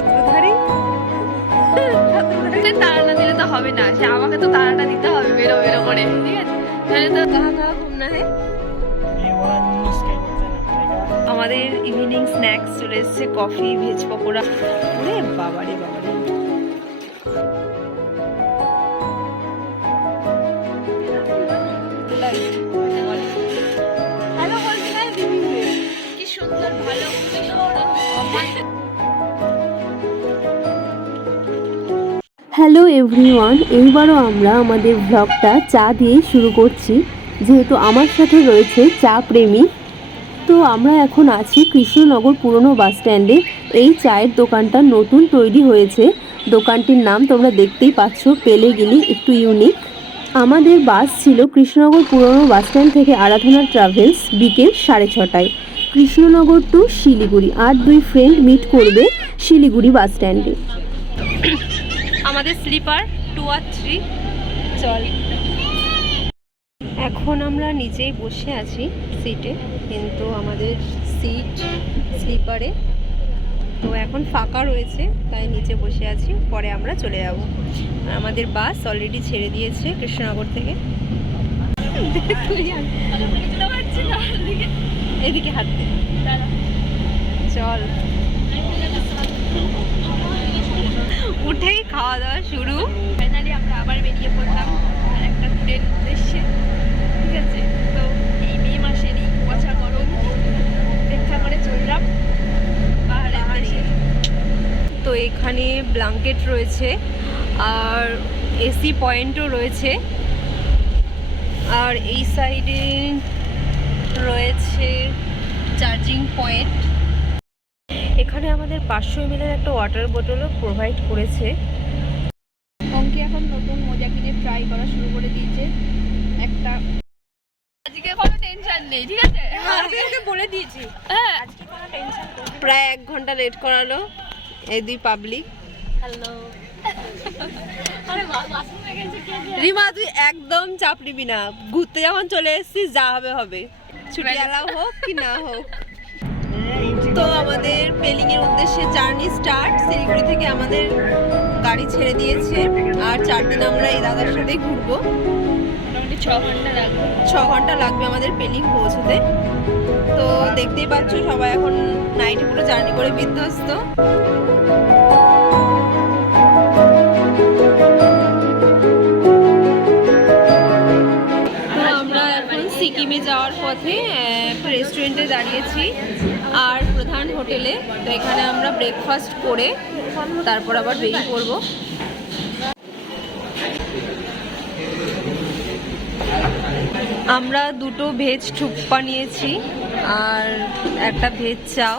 ছত্রধারী তাড়া না দিলে তো হবে না, সে আমাকে তো তাড়াটা দিতে হবে বেরো বেরো করে, ঠিক আছে? তাহলে তো কাহা কাহা ঘুমনা হে। আমাদের ইভিনিং স্ন্যাক্স চলে এসছে, কফি, ভেজ পকোড়া। ওরে বাবারে বাবারে, কি সুন্দর ভালো। হ্যালো এভরিওয়ান, এইবারও আমরা আমাদের ভ্লগটা চা দিয়েই শুরু করছি, যেহেতু আমার সাথে রয়েছে চা প্রেমী। তো আমরা এখন আছি কৃষ্ণনগর পুরনো বাস স্ট্যান্ডে। এই চায়ের দোকানটা নতুন তৈরি হয়েছে। দোকানটির নাম তোমরা দেখতেই পাচ্ছ, পেলেগিনি, একটু ইউনিক। আমাদের বাস ছিল কৃষ্ণনগর পুরনো বাস স্ট্যান্ড থেকে আরাধনা ট্রাভেলস বিকেল 6:30টায়, কৃষ্ণনগর টু শিলিগুড়ি। আর দুই ফ্রেন্ড মিট করবে শিলিগুড়ি বাস স্ট্যান্ডে। আমাদের স্লিপার 2 আর 3। চল, এখন আমরা নিচেই বসে আছি সিটে, কিন্তু আমাদের সিট স্লিপারে তো এখন ফাঁকা রয়েছে, তাই নিচে বসে আছি। পরে আমরা চলে যাব। আর আমাদের বাস অলরেডি ছেড়ে দিয়েছে কৃষ্ণনগর থেকে। এদিকে হাঁটতে চল, উঠেই খাওয়া দাওয়া শুরু। ফাইনালি আমরা আবার বেরিয়ে পড়লাম আর একটা ট্রেন উদ্দেশ্যে, ঠিক আছে? তো এই মে মাসের এই কুয়াশা গরম অপেক্ষা করে চললাম পাহাড়ের দেশে। তো এখানে ব্ল্যাঙ্কেট রয়েছে আর এসি পয়েন্টও রয়েছে, আর এই সাইডে রয়েছে চার্জিং পয়েন্ট। এখানে আমাদের 500 ml একটা ওয়াটার বোতলও প্রোভাইড করেছে। অঙ্কে এখন নতুন মজা কিনে ট্রাই করা শুরু করে দিয়েছে একটা। আজকে কোনো টেনশন নেই, ঠিক আছে? আমি বলে দিয়েছি, হ্যাঁ আজকে কোনো টেনশন নেই। প্রায় 1 ঘন্টা লেট করালো এই দুই পাবলিক। হ্যালো, আরে বাথরুম এ গেছে কে? রিমা তুই একদম চাপ নিবি না, ঘুরতে যখন চলে এসেছিস যা হবে হবে, ছুটি এলাও হোক কি না হোক। তো আমাদের পেলিং এর উদ্দেশ্যে জার্নি স্টার্ট। শিলিগুড়ি থেকে আমাদের গাড়ি ছেড়ে দিয়েছে, আর 4 দিন আমরা এই দাদার সাথেই ঘুরবো। মোটামুটি 6 ঘন্টা লাগবে, 6 ঘন্টা লাগবে আমাদের পেলিং পৌঁছতে। তো দেখতেই পাচ্ছ সবাই এখন নাইটে পুরো জার্নি করে বিধ্বস্ত। আমরা এখন সিকিমে যাওয়ার পথে একটা রেস্টুরেন্টে দাঁড়িয়েছি আর প্রধান হোটেলে। তো এখানে আমরা ব্রেকফাস্ট করে তারপর আবার বেরিয়ে পড়বো। আমরা 2টো ভেজ থুকপা নিয়েছি আর একটা ভেজ চাও,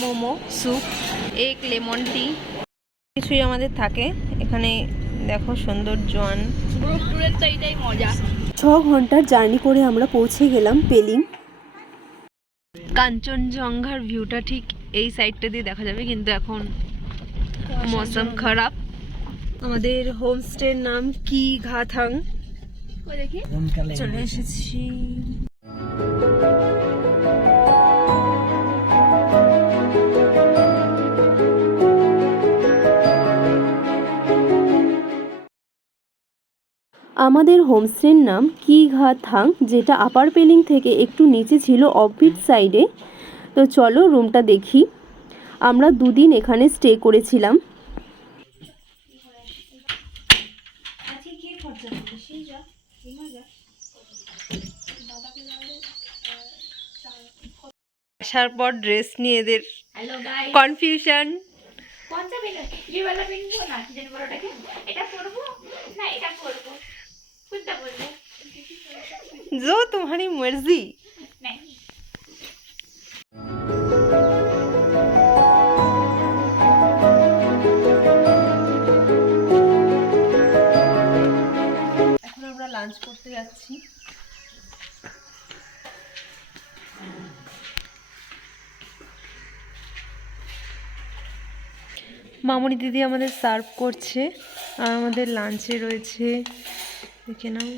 মোমো, স্যুপ, এক লেমন টি, কিছুই আমাদের থাকে এখানে। দেখো সৌন্দর্যবান, এইটাই মজা। 6 ঘন্টার জার্নি করে আমরা পৌঁছে গেলাম পেলিং। কাঞ্চনজঙ্ঘার ভিউটা ঠিক এই সাইডটা দিয়ে দেখা যাবে, কিন্তু এখন মৌসুম খারাপ। আমাদের হোমস্টের নাম কি ঘাথাং। চলে এসেছি। আমাদের হোমস্টের নাম কি ঘাথাং, যেটা আপার পেলিং থেকে একটু নিচে ছিল, অফবিট সাইডে। তো চলো রুমটা দেখি। আমরা 2 দিন এখানে স্টে করেছিলাম। আসার পর ড্রেস নিয়ে এদের কনফিউশন। जो तुम्हारी मर्जी। এখন আমরা লাঞ্চ করতে যাচ্ছি। মামনি দিদি আমাদের সার্ভ করছে, আর আমাদের লাঞ্চে রয়েছে, দেখে নাও,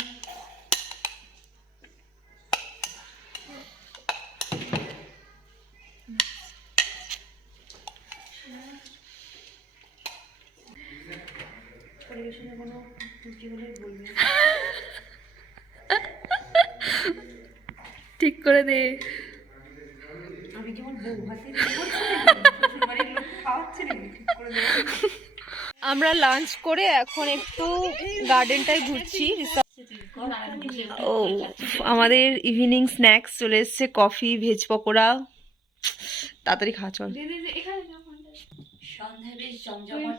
ঠিক করে দে। আমরা লাঞ্চ করে এখন একটু গার্ডেনটাই ঘুরছি। ও, আমাদের ইভিনিং স্ন্যাক্স চলে এসছে, কফি, ভেজ পকোড়া। তাড়াতাড়ি খা চল। সন্ধ্যা বেশ জমজমাট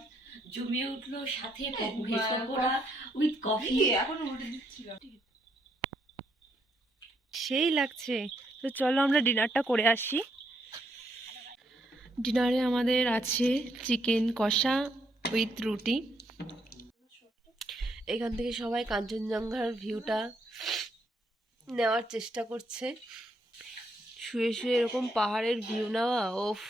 জমিয়ে উঠলো, সাথে ভেজ পকোড়া উইথ কফি। এখন উল্টে দিচ্ছিল, সেই লাগছে। তো চলো আমরা ডিনারটা করে আসি। ডিনারে আমাদের আছে চিকেন কষা উইথ রুটি। এখান থেকে সবাই কাঞ্চনজঙ্ঘার ভিউটা নেওয়ার চেষ্টা করছে। শুয়ে শুয়ে এরকম পাহাড়ের ভিউ নেওয়া, ওফ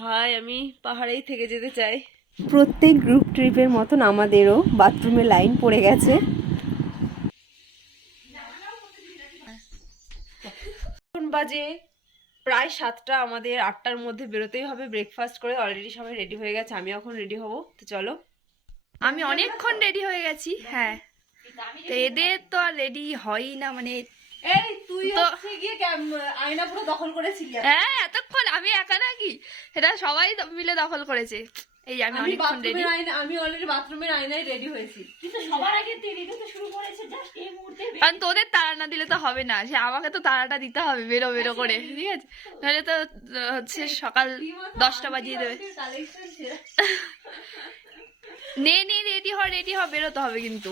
ভাই, আমি পাহাড়েই থেকে যেতে চাই। প্রত্যেক গ্রুপ ট্রিপের মতন আমাদেরও বাথরুমে লাইন পড়ে গেছে। এখন বাজে প্রায় 7টা, আমাদের 8টার মধ্যে বেরোতেই হবে ব্রেকফাস্ট করে। অলরেডি সবাই রেডি হয়ে গেছে, আমি এখন রেডি হব। তো চলো। আমি অনেকক্ষণ রেডি হয়ে গেছি। হ্যাঁ, তো এদের তো আর রেডি হয়ই না, মানে এই তুই হচ্ছে গিয়ে আয়না পুরো দখল করেছিলি। হ্যাঁ, এতক্ষণ আমি একা নাকি, এটা সবাই মিলে দখল করেছে। এই আমি অনেকক্ষণ রেডি। আমি অলরেডি বাথরুমের আয়নায় রেডি হয়েছি, কিন্তু সবার আগে দেরি তো শুরু করেছে জাস্ট এই মুহূর্তে। কারণ তোদের তাড়া না দিলে তো হবে না, সে আমাকে তো তাড়াটা দিতে হবে বেরো বেরো করে, ঠিক আছে? নাহলে তো হচ্ছে সকাল 10টা বাজিয়ে দেবে। নে রেডি হ, বেরোতে হবে কিন্তু।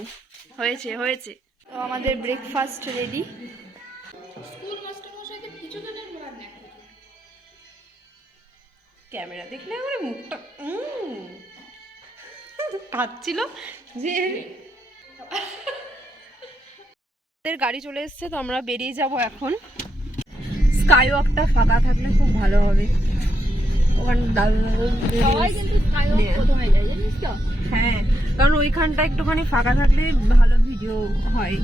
হয়েছে হয়েছে। তো আমাদের ব্রেকফাস্ট রেডি। ক্যামেরা দেখলে আমার মুখটা খাচ্ছিল যে। গাড়ি চলে এসছে, তো আমরা বেরিয়ে যাব এখন। স্কাই ওয়াকটা ফাঁকা থাকলে খুব ভালো হবে। হ্যাঁ, কারণ ওইখানটা একটুখানি ফাঁকা থাকলে ভালো ভিডিও হয়।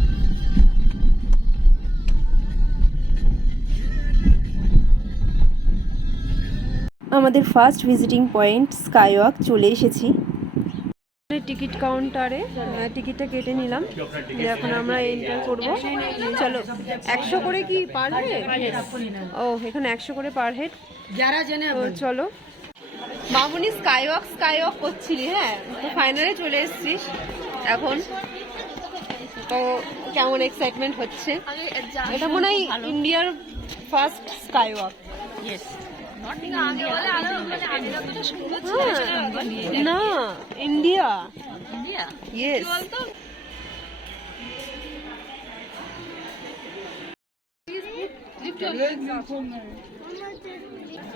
আমাদের first visiting point sky walk চলে এসেছি। টিকিট কাউন্টারে টিকিটটা কেটে নিলাম, এখন আমরা এন্টার করব। চলো, 100 করে কি পার হেড? ও, এখানে 100 করে পার হেড। যারা জেনে চলো। মামুনি স্কাই ওয়াক করছিলি? হ্যাঁ, তো ফাইনালে চলে এসেছিস এখন। তো কেমন এক্সাইটমেন্ট হচ্ছে? এটা মনে হয় ইন্ডিয়ার ফার্স্ট স্কাই ওয়াক। না, ইন্ডিয়া। ইয়েস।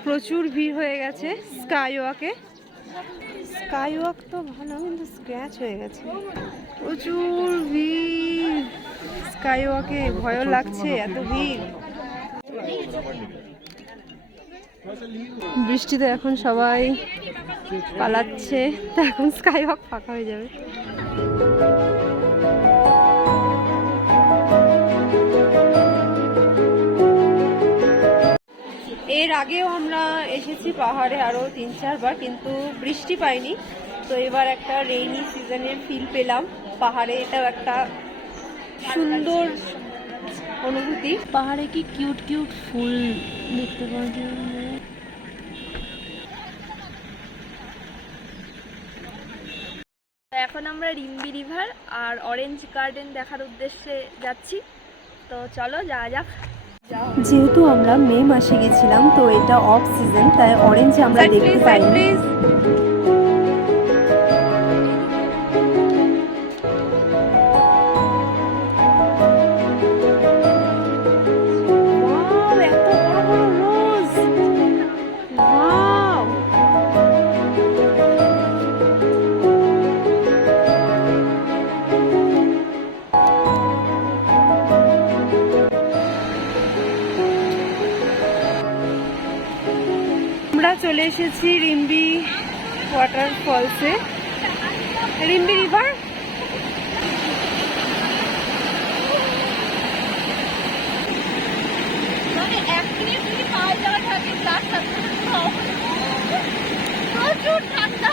প্রচুর ভিড় হয়ে গেছে স্কাই ওয়াকে। স্কাই ওয়াক তো ভালো, কিন্তু স্ক্র্যাচ হয়ে গেছে। প্রচুর ভিড় স্কাই ওয়াকে, ভয়ও লাগছে এত ভিড়। বৃষ্টিতে এখন সবাই পালাচ্ছে, তো এখন স্কাই ওয়াক ফাঁকা হয়ে যাবে। এর আগেও আমরা এসেছি পাহাড়ে আরো 3-4 বার, কিন্তু বৃষ্টি পাইনি। তো এবার একটা রেইনি সিজনের ফিল পেলাম পাহাড়ে। এটাও একটা সুন্দর অনুভূতি। পাহাড়ে কি কিউট কিউট ফুল দেখতে পাওয়া যায়। এখন আমরা রিম্বি রিভার আর অরেঞ্জ গার্ডেন দেখার উদ্দেশ্যে যাচ্ছি। তো চলো যাওয়া যাক। যেহেতু আমরা মে মাসে গেছিলাম, তো এটা অফ সিজন, তাই অরেঞ্জ আমরা দেখতে পাইনি। আমরা চলে এসেছি রিম্বি ওয়াটারফলসে, রিম্বি রিভার। মানে 1 মিনিট যদি পাওয়া যাওয়া থাকে, প্রচুর ঠান্ডা।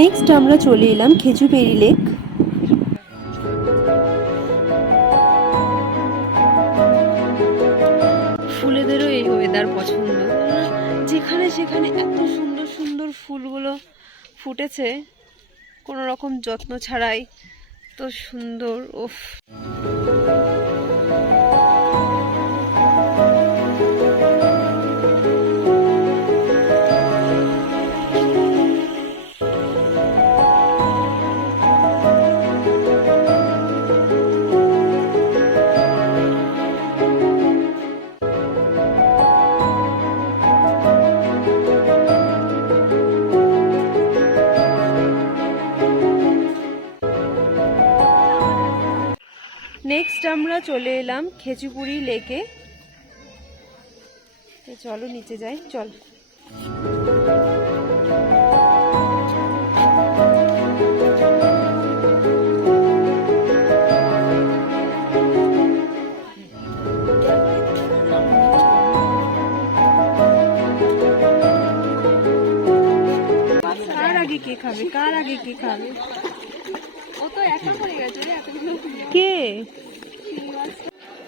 নেক্সট আমরা চলে এলাম খেজুপেরি লেক। ফুলেদেরও এই ওয়েদার পছন্দ, যেখানে সেখানে এত সুন্দর সুন্দর ফুলগুলো ফুটেছে কোনো রকম যত্ন ছাড়াই, তো সুন্দর। ওফ, নেক্সট আমরা চলে এলাম খেজুপুরি লেকে। চলো নিচে যাই, চল। কার আগে কে খাবে, কার আগে কে খাবে? কে?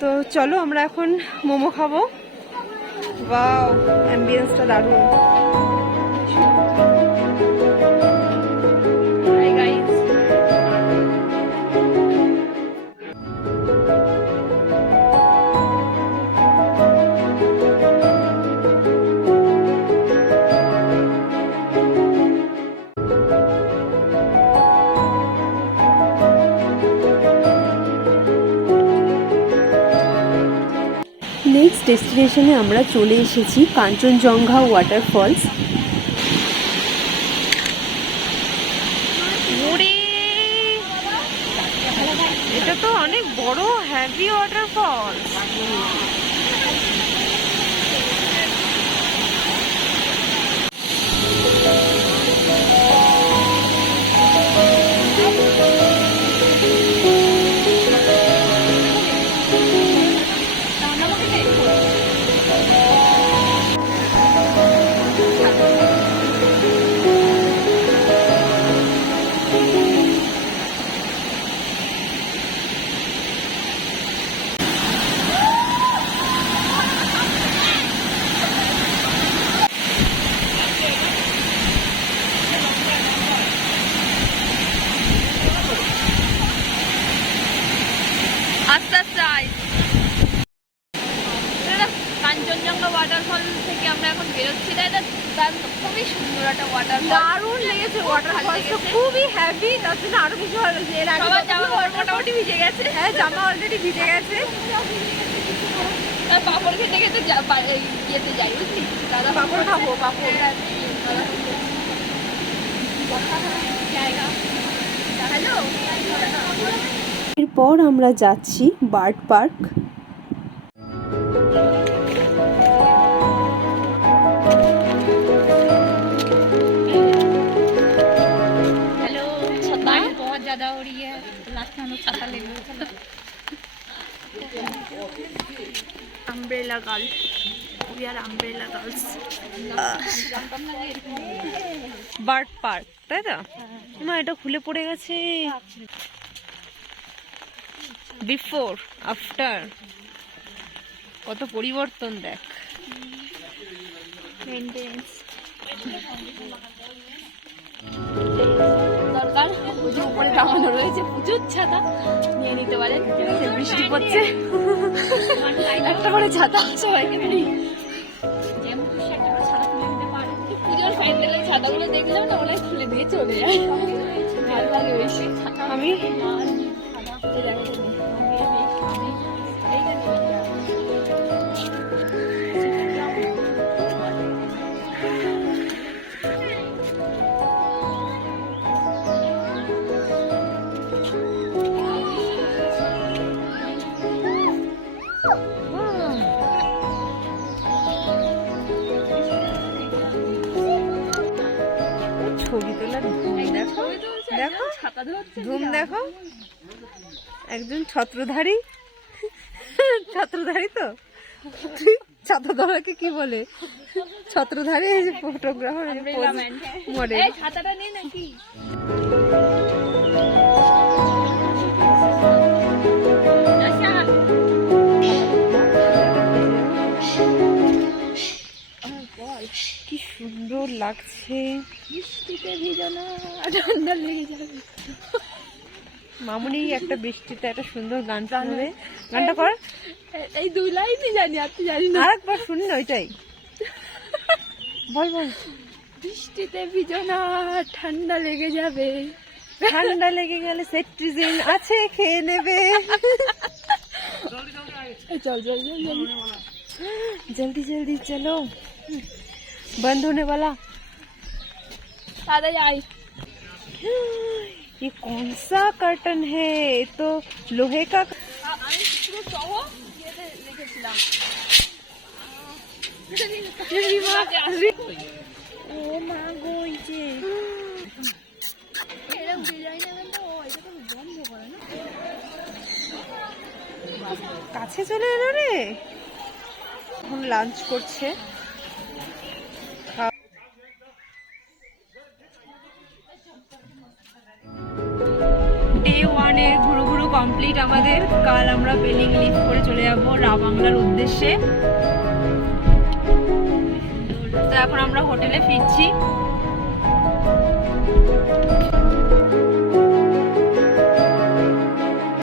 তো চলো আমরা এখন মোমো খাবো। ওয়াও, অ্যাম্বিয়েন্সটা দারুণ। হাই গাইস, নেক্সট ডেস্টিনেশনে আমরা চলে এসেছি কাঞ্চনজঙ্ঘা ওয়াটারফলস। এটা তো অনেক বড় হ্যাভি ওয়াটারফলস। কাঞ্চনজঙ্ঘা ওয়াটারফল থেকে আমরা এখন বেরোচ্ছি, তাই না? খুবই সুন্দর একটা ওয়াটারফল, দারুণ লেগেছে। ওয়াটারফলটা খুবই হেভি, তার জন্য আরো বেশি ভালো লাগছে। এর আগে জামা মোটামুটি ভিজে গেছে। হ্যাঁ, জামা অলরেডি ভিজে গেছে। পাপড় খেতে খেতে ইয়েতে যাই, বুঝলি দাদা? পাপড় খাবো, পাপড়। হ্যালো, এরপর আমরা যাচ্ছি বার্ড পার্ক। ज्यादा हो रही है, लास्ट में हम लोग छाता ले गए। Umbrella girl, we are umbrella girls. Bird park, তাই তো? মা, এটা খুলে পড়ে গেছে। বিফোর আফটার কত পরিবর্তন দেখ। মেইনটেনেন্স দরকার। পুজোর উপরে টাঙানো রয়েছে পুজোর ছাতা, নিয়ে নিতে পারেন। বৃষ্টি পড়ছে, একটা করে ছাতা সবাইকে দিই। পুজোর প্যান্ডেলের ছাতাগুলো দেখলাম না, ওরা খুলে দিয়ে চলে যায়, ভালো লাগে বেশি। আমি ছবি তোলার ধুম দেখো, দেখো ধুম দেখো। একজন ছত্রধারী, ছত্রধারী তো ছাতা ধরাকে কি বলে? ছত্রধারী ফটোগ্রাফার মডেল। ছাতাটা নেই নাকি? কি সুন্দর লাগছে। বৃষ্টিতে ভিজানো ঠান্ডা লেগে যাবে। মামুনি একটা বৃষ্টিতে একটা সুন্দর গান শুনবে। গানটা কর। এই 2 লাইনই জানি, আর তো জানি না। আরেকবার শুনি না, ওইটাই বল বল। বৃষ্টিতে ভিজানো ঠান্ডা লেগে যাবে। ঠান্ডা লেগে গেলে সেট্রিজিন আছে, খেয়ে নেবে। চল চল চল চল। जल्दी जल्दी चलो, बंद होने वाला। তাড়াতাড়ি আয়। ये कौन सा कर्टन है? तो लोहे का। আমি পুরো সহ ইয়েতে লিখেছিলাম। ও মা গো, এই যে এরকম ডিজাইনের তো এটা তো বন্ধ করে না। কাছে চলে এলো রে। এখন লাঞ্চ করছে। ডে 1 এর ঘুরু ঘুরু কমপ্লিট আমাদের। কাল আমরা পেলিং লিভ করে চলে যাব রাবাংলার উদ্দেশ্যে। তো এখন আমরা হোটেলে ফিরছি।